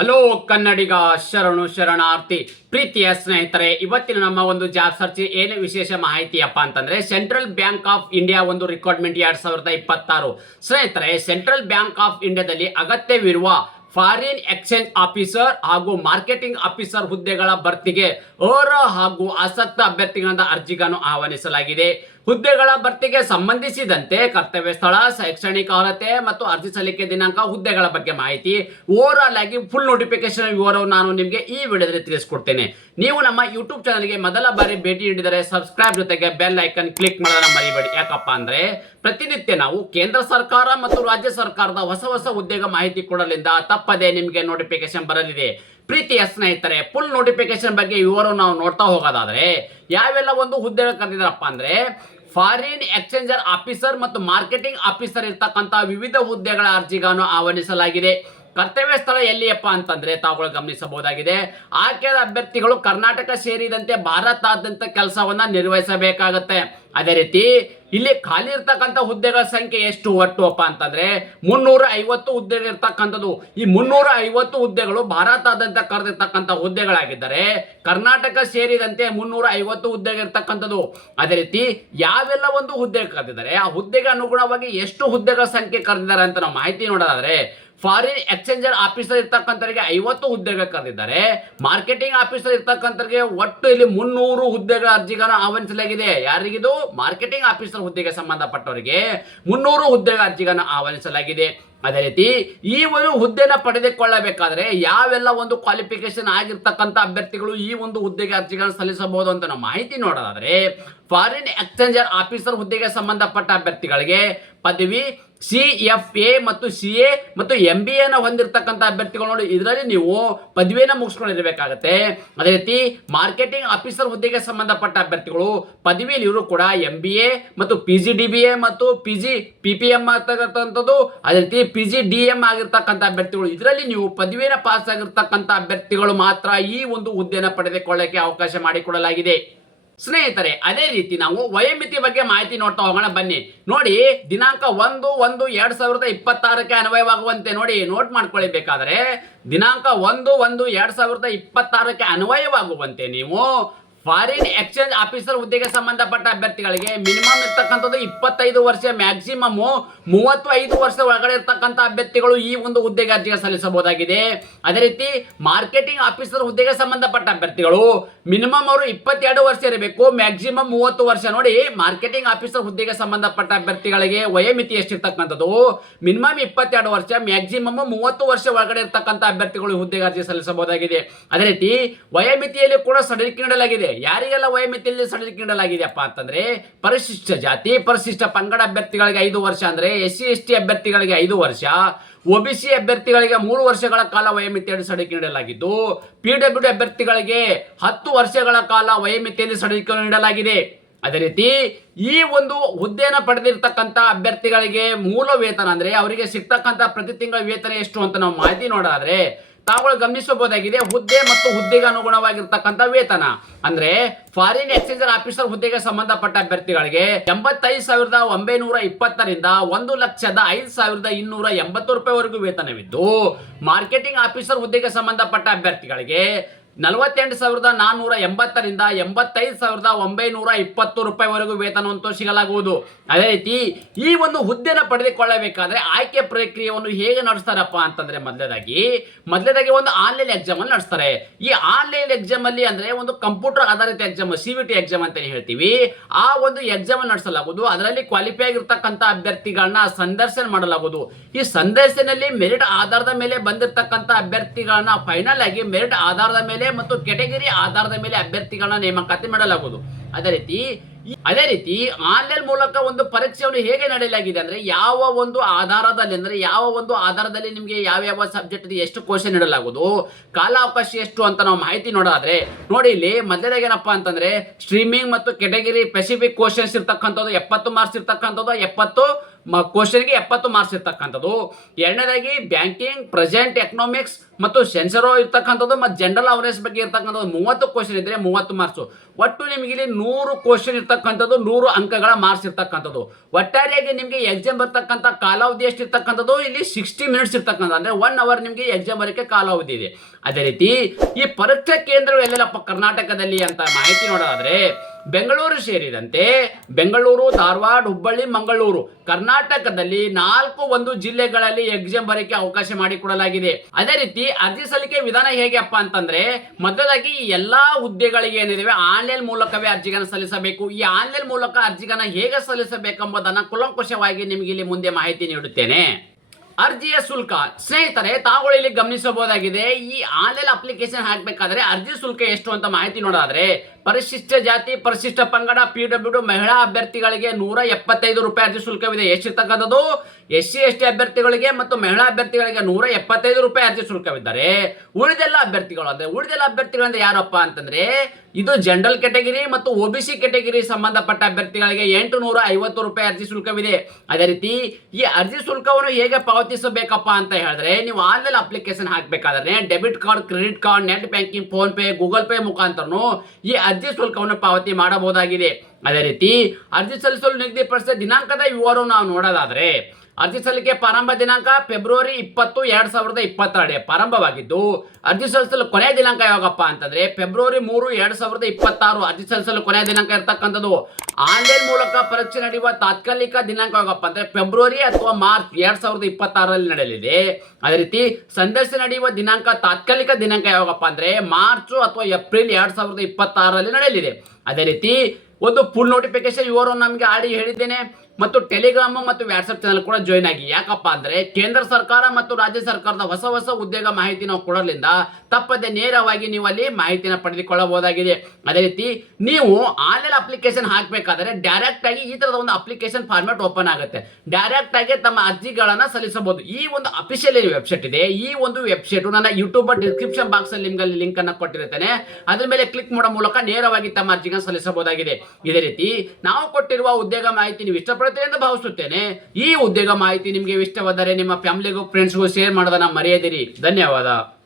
Hello ಕನ್ನಡಿಗ ಶರಣು ಶರಣಾರ್ಥಿ ಪ್ರೀತಿಯ ಸ್ನೇಹಿತರೆ, ಇವತ್ತಿನ ನಮ್ಮ ಒಂದು ಜಾಬ್ ಸರ್ಚ್ ಏನು ವಿಶೇಷ ಮಾಹಿತಿಯಪ್ಪ ಅಂತಂದ್ರೆ ಸೆಂಟ್ರಲ್ ಬ್ಯಾಂಕ್ ಆಫ್ ಇಂಡಿಯಾ ಒಂದು ರಿಕ್ರೂಟ್ಮೆಂಟ್ 2026 ಸ್ನೇಹಿತರೆ. ಸೆಂಟ್ರಲ್ ಬ್ಯಾಂಕ್ ಆಫ್ ಇಂಡಿಯಾದಲ್ಲಿ ಅಗತ್ಯವಿರುವ ಫಾರಿನ್ ಎಕ್ಸ್ಚೇಂಜ್ ಆಫೀಸರ್ ಹಾಗೂ ಮಾರ್ಕೆಟಿಂಗ್ ಆಫೀಸರ್ ಹುದ್ದೆಗಳ ಭರ್ತಿಗೆ ಅರ್ಹ ಹಾಗೂ ಆಸಕ್ತ ಅಭ್ಯರ್ಥಿಗಳಿಂದ ಅರ್ಜಿಗಳನ್ನು ಆಹ್ವಾನಿಸಲಾಗಿದೆ. ಹುದ್ದೆಗಳ ಭರ್ತಿಗೆ ಸಂಬಂಧಿಸಿದಂತೆ ಕರ್ತವ್ಯ ಸ್ಥಳ, ಶೈಕ್ಷಣಿಕ ಅರ್ಹತೆ ಮತ್ತು ಅರ್ಜಿ ಸಲ್ಲಿಕೆ ದಿನಾಂಕ, ಹುದ್ದೆಗಳ ಬಗ್ಗೆ ಮಾಹಿತಿ ಓವರ್ ಆಲ್ ಆಗಿ ಫುಲ್ ನೋಟಿಫಿಕೇಶನ್ ವಿವರವನ್ನು ನಾನು ನಿಮಗೆ ಈ ವಿಡಿಯೋದಲ್ಲಿ ತಿಳಿಸಿಕೊಡ್ತೇನೆ. ನೀವು ನಮ್ಮ ಯೂಟ್ಯೂಬ್ ಚಾನಲ್ಗೆ ಮೊದಲ ಬಾರಿ ಭೇಟಿ ನೀಡಿದರೆ ಸಬ್ಸ್ಕ್ರೈಬ್ ಜೊತೆಗೆ ಬೆಲ್ ಐಕನ್ ಕ್ಲಿಕ್ ಮಾಡೋದನ್ನ ಮರಿಬೇಡಿ. ಯಾಕಪ್ಪ ಅಂದ್ರೆ ಪ್ರತಿನಿತ್ಯ ನಾವು ಕೇಂದ್ರ ಸರ್ಕಾರ ಮತ್ತು ರಾಜ್ಯ ಸರ್ಕಾರದ ಹೊಸ ಹೊಸ ಹುದ್ದೆಗ ಮಾಹಿತಿ ಕೊಡಲಿಂದ ತಪ್ಪದೆ ನಿಮಗೆ ನೋಟಿಫಿಕೇಶನ್ ಬರಲಿದೆ. ಪ್ರೀತಿಯ ಸ್ನೇಹಿತರೆ, ಫುಲ್ ನೋಟಿಫಿಕೇಶನ್ ಬಗ್ಗೆ ವಿವರವನ್ನು ನಾವು ನೋಡ್ತಾ ಹೋಗೋದಾದ್ರೆ ಯಾವೆಲ್ಲ ಒಂದು ಹುದ್ದೆಗಳು ಕರೆದಿದ್ದಾರಪ್ಪ ಅಂದ್ರೆ ಫಾರಿನ್ ಎಕ್ಸ್ಚೇಂಜರ್ ಆಫೀಸರ್ ಮತ್ತು ಮಾರ್ಕೆಟಿಂಗ್ ಆಫೀಸರ್ ಇರ್ತಕ್ಕಂಥ ವಿವಿಧ ಹುದ್ದೆಗಳ ಅರ್ಜಿಗಳನ್ನು ಆಹ್ವಾನಿಸಲಾಗಿದೆ. ಕರ್ತವ್ಯ ಸ್ಥಳ ಎಲ್ಲಿಯಪ್ಪ ಅಂತಂದ್ರೆ ತಾವುಗಳು ಗಮನಿಸಬಹುದಾಗಿದೆ. ಆಯ್ಕೆಯಾದ ಅಭ್ಯರ್ಥಿಗಳು ಕರ್ನಾಟಕ ಸೇರಿದಂತೆ ಭಾರತಾದ್ಯಂತ ಕೆಲಸವನ್ನ ನಿರ್ವಹಿಸಬೇಕಾಗತ್ತೆ. ಅದೇ ರೀತಿ ಇಲ್ಲಿ ಖಾಲಿ ಇರ್ತಕ್ಕಂಥ ಹುದ್ದೆಗಳ ಸಂಖ್ಯೆ ಎಷ್ಟು ಒಟ್ಟು ಅಪ್ಪ ಅಂತಂದ್ರೆ 350 ಹುದ್ದೆಗಳು ಇರ್ತಕ್ಕಂಥದ್ದು. ಈ 350 ಹುದ್ದೆಗಳು ಭಾರತಾದ್ಯಂತ ಕರೆದಿರ್ತಕ್ಕಂಥ ಹುದ್ದೆಗಳಾಗಿದ್ದಾರೆ. ಕರ್ನಾಟಕ ಸೇರಿದಂತೆ 350 ಹುದ್ದೆಗಳು ಇರ್ತಕ್ಕಂಥದ್ದು. ಅದೇ ರೀತಿ ಯಾವೆಲ್ಲ ಒಂದು ಹುದ್ದೆ ಕರೆದಿದ್ದಾರೆ, ಆ ಹುದ್ದೆಗೆ ಅನುಗುಣವಾಗಿ ಎಷ್ಟು ಹುದ್ದೆಗಳ ಸಂಖ್ಯೆ ಕರೆದಿದ್ದಾರೆ ಅಂತ ನಾವು ಮಾಹಿತಿ ನೋಡೋದಾದ್ರೆ ಫಾರಿನ್ ಎಕ್ಸ್ಚೇಂಜರ್ ಆಫೀಸರ್ ಇರ್ತಕ್ಕಂಥವರಿಗೆ 50 ಹುದ್ದೆಗಳು ಕರೆದಿದ್ದಾರೆ. ಮಾರ್ಕೆಟಿಂಗ್ ಆಫೀಸರ್ ಇರ್ತಕ್ಕಂಥವರಿಗೆ ಒಟ್ಟು ಇಲ್ಲಿ 300 ಹುದ್ದೆಗಳ ಅರ್ಜಿಗಳನ್ನು ಆಹ್ವಾನಿಸಲಾಗಿದೆ. ಯಾರಿಗಿದು? ಮಾರ್ಕೆಟಿಂಗ್ ಆಫೀಸರ್ ಹುದ್ದೆಗೆ ಸಂಬಂಧಪಟ್ಟವರಿಗೆ 300 ಹುದ್ದೆಗಳ ಅರ್ಜಿಗಳನ್ನು ಆಹ್ವಾನಿಸಲಾಗಿದೆ. ಅದೇ ರೀತಿ ಈ ಒಂದು ಹುದ್ದೆನ ಪಡೆದುಕೊಳ್ಳಬೇಕಾದ್ರೆ ಯಾವೆಲ್ಲ ಒಂದು ಕ್ವಾಲಿಫಿಕೇಶನ್ ಆಗಿರ್ತಕ್ಕಂಥ ಅಭ್ಯರ್ಥಿಗಳು ಈ ಒಂದು ಹುದ್ದೆಗೆ ಅರ್ಜಿಗಳನ್ನು ಸಲ್ಲಿಸಬಹುದು ಅಂತ ನಾವು ಮಾಹಿತಿ ನೋಡೋದಾದ್ರೆ ಫಾರಿನ್ ಎಕ್ಸ್ಚೇಂಜರ್ ಆಫೀಸರ್ ಹುದ್ದೆಗೆ ಸಂಬಂಧಪಟ್ಟ ಅಭ್ಯರ್ಥಿಗಳಿಗೆ ಪದವಿ CFA ಮತ್ತು CA ಮತ್ತು MBA ಹೊಂದಿರತಕ್ಕಂಥ ಅಭ್ಯರ್ಥಿಗಳು ನೋಡಿ, ಇದರಲ್ಲಿ ನೀವು ಪದವಿಯನ್ನು ಮುಗಿಸ್ಕೊಂಡಿರಬೇಕಾಗತ್ತೆ. ಅದೇ ರೀತಿ ಮಾರ್ಕೆಟಿಂಗ್ ಆಫೀಸರ್ ಹುದ್ದೆಗೆ ಸಂಬಂಧಪಟ್ಟ ಅಭ್ಯರ್ಥಿಗಳು ಪದವಿಯಲ್ಲಿ ಇವರು ಕೂಡ MBA ಮತ್ತು PGDBA ಮತ್ತು PGPPM ಆಗ್ತಕ್ಕಂಥದ್ದು, ಅದೇ ರೀತಿ PGDM ಆಗಿರ್ತಕ್ಕಂಥ ಅಭ್ಯರ್ಥಿಗಳು, ಇದರಲ್ಲಿ ನೀವು ಪದವಿಯನ್ನು ಪಾಸ್ ಆಗಿರ್ತಕ್ಕಂಥ ಅಭ್ಯರ್ಥಿಗಳು ಮಾತ್ರ ಈ ಒಂದು ಹುದ್ದೆಯನ್ನು ಪಡೆದುಕೊಳ್ಳಕ್ಕೆ ಅವಕಾಶ ಮಾಡಿಕೊಡಲಾಗಿದೆ. ಸ್ನೇಹಿತರೆ, ಅದೇ ರೀತಿ ನಾವು ವಯೋಮಿತಿ ಬಗ್ಗೆ ಮಾಹಿತಿ ನೋಡ್ತಾ ಹೋಗೋಣ ಬನ್ನಿ. ನೋಡಿ, ದಿನಾಂಕ 1/1/2026 ಅನ್ವಯವಾಗುವಂತೆ ನೋಡಿ ನೋಟ್ ಮಾಡ್ಕೊಳ್ಳಬೇಕಾದ್ರೆ ದಿನಾಂಕ 1/1/2026 ಅನ್ವಯವಾಗುವಂತೆ ನೀವು ಫಾರಿನ್ ಎಕ್ಸ್ಚೇಂಜ್ ಆಫೀಸರ್ ಹುದ್ದೆಗೆ ಸಂಬಂಧಪಟ್ಟ ಅಭ್ಯರ್ಥಿಗಳಿಗೆ ಮಿನಿಮಮ್ ಇರ್ತಕ್ಕಂಥದ್ದು 25 ವರ್ಷ, ಮ್ಯಾಕ್ಸಿಮಮ್ 35 ವರ್ಷ ಒಳಗಡೆ ಇರ್ತಕ್ಕಂಥ ಅಭ್ಯರ್ಥಿಗಳು ಈ ಒಂದು ಹುದ್ದೆಗೆ ಅರ್ಜಿಗೆ ಸಲ್ಲಿಸಬಹುದಾಗಿದೆ. ಅದೇ ರೀತಿ ಮಾರ್ಕೆಟಿಂಗ್ ಆಫೀಸರ್ ಹುದ್ದೆಗೆ ಸಂಬಂಧಪಟ್ಟ ಅಭ್ಯರ್ಥಿಗಳು ಮಿನಿಮಮ್ ಅವರು 22 ವರ್ಷ ಇರಬೇಕು, ಮ್ಯಾಕ್ಸಿಮಮ್ 30 ವರ್ಷ. ನೋಡಿ, ಮಾರ್ಕೆಟಿಂಗ್ ಆಫೀಸರ್ ಹುದ್ದೆಗೆ ಸಂಬಂಧಪಟ್ಟ ಅಭ್ಯರ್ಥಿಗಳಿಗೆ ವಯೋಮಿತಿ ಎಷ್ಟಿರ್ತಕ್ಕಂಥದ್ದು? ಮಿನಿಮಮ್ 22 ವರ್ಷ, ಮ್ಯಾಕ್ಸಿಮಮ್ 30 ವರ್ಷ ಒಳಗಡೆ ಇರ್ತಕ್ಕಂಥ ಅಭ್ಯರ್ಥಿಗಳು ಹುದ್ದೆಗೆ ಅರ್ಜಿ ಸಲ್ಲಿಸಬಹುದಾಗಿದೆ. ಅದೇ ರೀತಿ ವಯೋಮಿತಿಯಲ್ಲಿ ಕೂಡ ಸಡಿಲಿಕೆ ನೀಡಲಾಗಿದೆ. ಯಾರಿಗೆಲ್ಲ ವಯೋಮಿತಿಯಲ್ಲಿ ಸಡಿಲಿಕೆ ನೀಡಲಾಗಿದೆಯಪ್ಪ ಅಂತಂದ್ರೆ ಪರಿಶಿಷ್ಟ ಜಾತಿ, ಪರಿಶಿಷ್ಟ ಪಂಗಡ ಅಭ್ಯರ್ಥಿಗಳಿಗೆ 5 ವರ್ಷ ಅಂದ್ರೆ SC/ST ಅಭ್ಯರ್ಥಿಗಳಿಗೆ 5 ವರ್ಷ, OBC ಅಭ್ಯರ್ಥಿಗಳಿಗೆ 3 ವರ್ಷಗಳ ಕಾಲ ವಯೋಮಿತಿಯಲ್ಲಿ ಸಡಿಲಿಕೆ ನೀಡಲಾಗಿದ್ದು, PWD ಅಭ್ಯರ್ಥಿಗಳಿಗೆ 10 ವರ್ಷಗಳ ಕಾಲ ವಯೋಮಿತಿಯಲ್ಲಿ ಸಡಿಲಿಕೆ ನೀಡಲಾಗಿದೆ. ಅದೇ ರೀತಿ ಈ ಒಂದು ಹುದ್ದೆಯನ್ನು ಪಡೆದಿರ್ತಕ್ಕಂಥ ಅಭ್ಯರ್ಥಿಗಳಿಗೆ ಮೂಲ ವೇತನ ಅಂದ್ರೆ ಅವರಿಗೆ ಸಿಗ್ತಕ್ಕಂಥ ಪ್ರತಿ ತಿಂಗಳ ವೇತನ ಎಷ್ಟು ಅಂತ ನಾವು ಮಾಹಿತಿ ನೋಡೋದಾದ್ರೆ ತಾವುಗಳು ಗಮನಿಸಬಹುದಾಗಿದೆ. ಹುದ್ದೆ ಮತ್ತು ಹುದ್ದೆಗೆ ಅನುಗುಣವಾಗಿರ್ತಕ್ಕಂಥ ವೇತನ ಅಂದ್ರೆ ಫಾರಿನ್ ಎಕ್ಸ್ಚೇಂಜರ್ ಆಫೀಸರ್ ಹುದ್ದೆಗೆ ಸಂಬಂಧಪಟ್ಟ ಅಭ್ಯರ್ಥಿಗಳಿಗೆ 85,920 ರಿಂದ 1,05,280 ರೂಪಾಯಿವರೆಗೂ ವೇತನವಿದ್ದು, ಮಾರ್ಕೆಟಿಂಗ್ ಆಫೀಸರ್ ಹುದ್ದೆಗೆ ಸಂಬಂಧಪಟ್ಟ ಅಭ್ಯರ್ಥಿಗಳಿಗೆ 48,480 ರಿಂದ 85,920 ರೂಪಾಯಿವರೆಗೂ ವೇತನವಂತೂ ಸಿಗಲಾಗುವುದು. ಅದೇ ರೀತಿ ಈ ಒಂದು ಹುದ್ದೆನ ಪಡೆದುಕೊಳ್ಳಬೇಕಾದ್ರೆ ಆಯ್ಕೆ ಪ್ರಕ್ರಿಯೆಯನ್ನು ಹೇಗೆ ನಡೆಸ್ತಾರಪ್ಪ ಅಂತಂದ್ರೆ ಮೊದಲೇದಾಗಿ ಒಂದು ಆನ್ಲೈನ್ ಎಕ್ಸಾಮ್ ಅನ್ನು ನಡೆಸ್ತಾರೆ. ಈ ಆನ್ಲೈನ್ ಎಕ್ಸಾಮ್ ಅಲ್ಲಿ ಅಂದ್ರೆ ಒಂದು ಕಂಪ್ಯೂಟರ್ ಆಧಾರಿತ ಎಕ್ಸಾಮ್, CVT ಎಕ್ಸಾಮ್ ಅಂತ ಹೇಳ್ತೀವಿ. ಆ ಒಂದು ಎಕ್ಸಾಮ್ ನಡೆಸಲಾಗುವುದು. ಅದರಲ್ಲಿ ಕ್ವಾಲಿಫೈ ಆಗಿರ್ತಕ್ಕಂಥ ಅಭ್ಯರ್ಥಿಗಳನ್ನ ಸಂದರ್ಶನ ಮಾಡಲಾಗುವುದು. ಈ ಸಂದರ್ಶನದಲ್ಲಿ ಮೆರಿಟ್ ಆಧಾರದ ಮೇಲೆ ಬಂದಿರತಕ್ಕಂಥ ಅಭ್ಯರ್ಥಿಗಳನ್ನ ಫೈನಲ್ ಆಗಿ ಮೆರಿಟ್ ಆಧಾರದ ಮೇಲೆ ಮತ್ತು ಕೆಟಗರಿ ಆಧಾರದ ಮೇಲೆ ಅಭ್ಯರ್ಥಿಗಳನ್ನ ನೇಮಕಾತಿ ಮಾಡಲಾಗುವುದು. ಅದೇ ರೀತಿ ಆನ್ಲೈನ್ ಮೂಲಕ ಒಂದು ಪರೀಕ್ಷೆಯನ್ನು ಹೇಗೆ ನಡೆಯಲಾಗಿದೆ ಅಂದ್ರೆ ಯಾವ ಒಂದು ಆಧಾರದಲ್ಲಿ ನಿಮಗೆ ಯಾವ ಸಬ್ಜೆಕ್ಟ್ ಎಷ್ಟು ಕ್ವಶನ್ ನೀಡಲಾಗುವುದು, ಕಾಲಾವಕಾಶ ಎಷ್ಟು ಅಂತ ನಾವು ಮಾಹಿತಿ ನೋಡೋದಾದ್ರೆ ನೋಡಿ, ಇಲ್ಲಿ ಮೊದಲನೇದಾಗಿ ಏನಪ್ಪಾ ಅಂತಂದ್ರೆ ಸ್ಟ್ರೀಮಿಂಗ್ ಮತ್ತು ಕೆಟಗರಿ ಸ್ಪೆಸಿಫಿಕ್ ಕ್ವಶನ್ಸ್ ಇರ್ತಕ್ಕಂಥದ್ದು 70 ಮಾರ್ಕ್ಸ್ ಇರ್ತಕ್ಕಂಥದ್ದು, 70 ಕ್ವಶನ್ಗೆ 70 ಮಾರ್ಕ್ಸ್ ಇರ್ತಕ್ಕಂಥದ್ದು. ಎರಡನೇದಾಗಿ ಬ್ಯಾಂಕಿಂಗ್, ಪ್ರೆಸೆಂಟ್ ಎಕನಾಮಿಕ್ಸ್ ಮತ್ತು ಸೆನ್ಸರೋ ಇರ್ತಕ್ಕಂಥದ್ದು ಮತ್ತು ಜನರಲ್ ಅವೇರ್ನೆಸ್ ಬಗ್ಗೆ ಇರ್ತಕ್ಕಂಥದ್ದು 30 ಕ್ವಶನ್ ಇದ್ರೆ 30 ಮಾರ್ಕ್ಸ್. ಒಟ್ಟು ನಿಮಗೆ ಇಲ್ಲಿ 100 ಕ್ವಶನ್ ಇರ್ತಕ್ಕಂಥದ್ದು, 100 ಅಂಕಗಳ ಮಾರ್ಕ್ಸ್ ಇರ್ತಕ್ಕಂಥದ್ದು. ಒಟ್ಟಾರೆಯಾಗಿ ನಿಮಗೆ ಎಕ್ಸಾಮ್ ಬರ್ತಕ್ಕಂಥ ಕಾಲಾವಧಿ ಎಷ್ಟು ಇರ್ತಕ್ಕಂಥದ್ದು, ಇಲ್ಲಿ 60 ಮಿನಿಟ್ಸ್ ಇರ್ತಕ್ಕಂಥ, ಅಂದ್ರೆ 1 ಅವರ್ ನಿಮಗೆ ಎಕ್ಸಾಮ್ ಬರೋಕ್ಕೆ ಕಾಲಾವಧಿ ಇದೆ. ಅದೇ ರೀತಿ ಈ ಪರೀಕ್ಷಾ ಕೇಂದ್ರಗಳು ಎಲ್ಲೆಲ್ಲಪ್ಪ ಕರ್ನಾಟಕದಲ್ಲಿ ಅಂತ ಮಾಹಿತಿ ನೋಡೋದಾದ್ರೆ, ಬೆಂಗಳೂರು ಸೇರಿದಂತೆ ಬೆಂಗಳೂರು, ಧಾರವಾಡ, ಹುಬ್ಬಳ್ಳಿ, ಮಂಗಳೂರು, ಕರ್ನಾಟಕದಲ್ಲಿ 4 ಜಿಲ್ಲೆಗಳಲ್ಲಿ ಎಕ್ಸಾಮ್ ಬರೋಕ್ಕೆ ಅವಕಾಶ ಮಾಡಿಕೊಡಲಾಗಿದೆ. ಅದೇ ರೀತಿ ಅರ್ಜಿ ಸಲ್ಲಿಕೆ ವಿಧಾನ ಹೇಗೆಪ್ಪ ಅಂತಂದ್ರೆ, ಮೊದಲಾಗಿ ಎಲ್ಲಾ ಹುದ್ದೆಗಳಿಗೆ ಏನಿದೆ ಆನ್ಲೈನ್ ಮೂಲಕವೇ ಅರ್ಜಿಗಳನ್ನು ಸಲ್ಲಿಸಬೇಕು. ಈ ಆನ್ಲೈನ್ ಮೂಲಕ ಅರ್ಜಿಗಳನ್ನು ಹೇಗೆ ಸಲ್ಲಿಸಬೇಕೆಂಬುದನ್ನು ಕುಲಂಕುಷವಾಗಿ ನಿಮಗೆ ಇಲ್ಲಿ ಮುಂದೆ ಮಾಹಿತಿ ನೀಡುತ್ತೇನೆ. ಅರ್ಜಿಯ ಶುಲ್ಕ ಸ್ನೇಹಿತರೆ, ತಾವುಗಳು ಇಲ್ಲಿ ಗಮನಿಸಬಹುದಾಗಿದೆ. ಈ ಆನ್ಲೈನ್ ಅಪ್ಲಿಕೇಶನ್ ಹಾಕಬೇಕಾದ್ರೆ ಅರ್ಜಿ ಶುಲ್ಕ ಎಷ್ಟು ಅಂತ ಮಾಹಿತಿ ನೋಡೋದಾದ್ರೆ, ಪರಿಶಿಷ್ಟ ಜಾತಿ, ಪರಿಶಿಷ್ಟ ಪಂಗಡ, PWD ಮಹಿಳಾ ಅಭ್ಯರ್ಥಿಗಳಿಗೆ 175 ರೂಪಾಯಿ ಅರ್ಜಿ ಶುಲ್ಕವಿದೆ. ಎಷ್ಟಿರ್ತಕ್ಕಂಥದ್ದು? SC/ST ಅಭ್ಯರ್ಥಿಗಳಿಗೆ ಮತ್ತು ಮಹಿಳಾ ಅಭ್ಯರ್ಥಿಗಳಿಗೆ 175 ರೂಪಾಯಿ ಅರ್ಜಿ ಶುಲ್ಕವಿದ್ದಾರೆ. ಉಳಿದೆಲ್ಲ ಅಭ್ಯರ್ಥಿಗಳಂದ್ರೆ ಯಾರಪ್ಪ ಅಂತಂದ್ರೆ, ಇದು ಜನರಲ್ ಕ್ಯಾಟಗರಿ ಮತ್ತು OBC ಕ್ಯಾಟಗರಿ ಸಂಬಂಧಪಟ್ಟ ಅಭ್ಯರ್ಥಿಗಳಿಗೆ 850 ರೂಪಾಯಿ ಅರ್ಜಿ ಶುಲ್ಕವಿದೆ. ಅದೇ ರೀತಿ ಈ ಅರ್ಜಿ ಶುಲ್ಕವನ್ನು ಹೇಗೆ ಪಾವತಿಸಬೇಕಪ್ಪ ಅಂತ ಹೇಳಿದ್ರೆ, ನೀವು ಆನ್ಲೈನ್ ಅಪ್ಲಿಕೇಶನ್ ಹಾಕಬೇಕಾದ್ರೆ debit card, credit card, net banking, PhonePe, Google Pay ಮುಖಾಂತರನು ಈ ಅರ್ಜಿ ಶುಲ್ಕವನ್ನು ಪಾವತಿ ಮಾಡಬಹುದಾಗಿದೆ. ಅದೇ ರೀತಿ ಅರ್ಜಿ ಸಲ್ಲಿಸಲು ನಿಗದಿಪಡಿಸಿದ ದಿನಾಂಕದ ವಿವರವನ್ನು ನಾವು ನೋಡೋದಾದ್ರೆ, ಅರ್ಜಿ ಸಲ್ಲಿಕೆ ಪ್ರಾರಂಭ ದಿನಾಂಕ ಫೆಬ್ರವರಿ 20, 2022 ಪ್ರಾರಂಭವಾಗಿದ್ದು, ಅರ್ಜಿ ಸಲ್ಲಿಸಲು ಕೊನೆಯ ದಿನಾಂಕ ಯಾವಾಗಪ್ಪ ಅಂತಂದ್ರೆ ಫೆಬ್ರವರಿ 3, 2026 ಅರ್ಜಿ ಸಲ್ಲಿಸಲು ಕೊನೆಯ ದಿನಾಂಕ ಇರ್ತಕ್ಕಂಥದ್ದು. ಆನ್ಲೈನ್ ಮೂಲಕ ಪರೀಕ್ಷೆ ನಡೆಯುವ ತಾತ್ಕಾಲಿಕ ದಿನಾಂಕ ಯಾವಾಗಪ್ಪ ಅಂದ್ರೆ ಫೆಬ್ರವರಿ ಅಥವಾ ಮಾರ್ಚ್ 2026 ನಡೆಯಲಿದೆ. ಅದೇ ರೀತಿ ಸಂದರ್ಶನ ನಡೆಯುವ ದಿನಾಂಕ, ತಾತ್ಕಾಲಿಕ ದಿನಾಂಕ ಯಾವಾಗಪ್ಪ ಅಂದ್ರೆ ಮಾರ್ಚ್ ಅಥವಾ ಏಪ್ರಿಲ್ 2026 ನಡೆಯಲಿದೆ. ಅದೇ ರೀತಿ ಒಂದು ಫುಲ್ ನೋಟಿಫಿಕೇಶನ್ ವಿವರವನ್ನು ನಮಗೆ ಆಡಿ ಹೇಳಿದ್ದೇನೆ. ಮತ್ತು ಟೆಲಿಗ್ರಾಮ್ ಮತ್ತು ವಾಟ್ಸ್ಆಪ್ ಚಾನಲ್ ಕೂಡ ಜಾಯ್ನ್ ಆಗಿ. ಯಾಕಪ್ಪ ಅಂದ್ರೆ ಕೇಂದ್ರ ಸರ್ಕಾರ ಮತ್ತು ರಾಜ್ಯ ಸರ್ಕಾರದ ಹೊಸ ಉದ್ಯೋಗ ಮಾಹಿತಿ ನಾವು ಕೊಡೋದ್ರಿಂದ ತಪ್ಪದೆ ನೇರವಾಗಿ ನೀವು ಅಲ್ಲಿ ಮಾಹಿತಿನ ಪಡೆದುಕೊಳ್ಳಬಹುದಾಗಿದೆ. ಅದೇ ರೀತಿ ನೀವು ಆನ್ಲೈನ್ ಅಪ್ಲಿಕೇಶನ್ ಹಾಕಬೇಕಾದ್ರೆ ಡೈರೆಕ್ಟ್ ಆಗಿ ಈ ತರದ ಒಂದು ಅಪ್ಲಿಕೇಶನ್ ಫಾರ್ಮ್ಯಾಟ್ ಓಪನ್ ಆಗುತ್ತೆ. ಡೈರೆಕ್ಟ್ ಆಗಿ ತಮ್ಮ ಅರ್ಜಿಗಳನ್ನ ಸಲ್ಲಿಸಬಹುದು. ಈ ಒಂದು ಅಫಿಷಿಯಲ್ ವೆಬ್ಸೈಟ್ ಇದೆ. ಈ ಒಂದು ವೆಬ್ಸೈಟ್ ನನ್ನ ಯೂಟ್ಯೂಬ್ ಡಿಸ್ಕ್ರಿಪ್ಷನ್ ಬಾಕ್ಸ್ ಅಲ್ಲಿ ನಿಮ್ಗೆ ಲಿಂಕ್ ಅನ್ನು ಕೊಟ್ಟಿರುತ್ತೇನೆ. ಅದ್ರ ಮೇಲೆ ಕ್ಲಿಕ್ ಮಾಡೋ ಮೂಲಕ ನೇರವಾಗಿ ತಮ್ಮ ಅರ್ಜಿಗಳನ್ನು ಸಲ್ಲಿಸಬಹುದಾಗಿದೆ. ಇದೇ ರೀತಿ ನಾವು ಕೊಟ್ಟಿರುವ ಉದ್ಯೋಗ ಮಾಹಿತಿ ನೀವು ಇಷ್ಟಪಡುತ್ತೀರಿ ಎಂದು ಭಾವಿಸುತ್ತೇನೆ. ಈ ಉದ್ಯೋಗ ಮಾಹಿತಿ ನಿಮಗೆ ಇಷ್ಟವಾದರೆ ನಿಮ್ಮ ಫ್ಯಾಮಿಲಿಗೂ ಫ್ರೆಂಡ್ಸ್ಗೂ ಶೇರ್ ಮಾಡೋದನ್ನ ಮರೆಯದಿರಿ. ಧನ್ಯವಾದ.